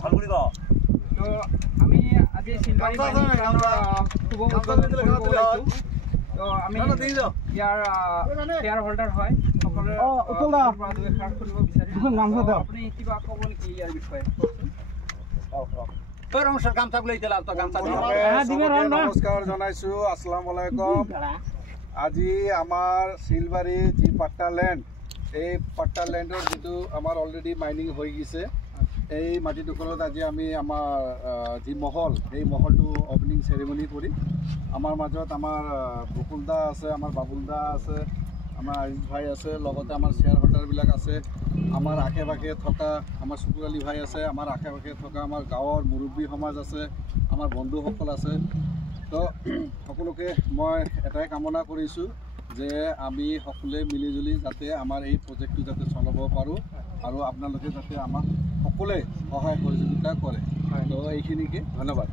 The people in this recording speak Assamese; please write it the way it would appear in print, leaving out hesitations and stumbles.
ভাল কৰি ক তো আমি আজি শিলবাৰী শুভ উদ্বোধন কৰিব ওলাইছোঁ। তো আমি ইয়াৰ শ্বেয়াৰ হোল্ডাৰ হয় সকলোৰে পৰা দুআষাৰ শুনিব বিচাৰিম। আপুনি কিবা ক'ব নেকি ইয়াৰ বিষয়ে? নমস্কাৰ জনাইছোঁ। আসসালামু আলাইকুম। আজি আমাৰ শিলবাৰী যি পাট্টা লেণ্ড, এই পাট্টা লেণ্ডৰ যিটো আমাৰ অলৰেডি মাইনিং হৈ গৈছে, এই মাটিডোখৰত আজি আমি আমাৰ যি মহল, এই মহলটো অপেনিং চেৰিমনি কৰি আমাৰ মাজত আমাৰ বকুল দা আছে, আমাৰ বাবুল দা আছে, আমাৰ আৰিফ ভাই আছে, লগতে আমাৰ শ্বেয়াৰ হোল্ডাৰবিলাক আছে, আমাৰ আশে পাশে থকা আমাৰ চকুৰ আলী ভাই আছে, আমাৰ আশে পাশে থকা আমাৰ গাঁৱৰ মুৰব্বী সমাজ আছে, আমাৰ বন্ধুসকল আছে। তো সকলোকে মই এটাই কামনা কৰিছোঁ যে আমি সকলোৱে মিলিজুলি যাতে আমাৰ এই প্ৰজেক্টটো যাতে চলাব পাৰোঁ আৰু আপোনালোকে যাতে আমাক সকলোৱে সহায় সহযোগিতা কৰে। তো এইখিনিকে ধন্যবাদ।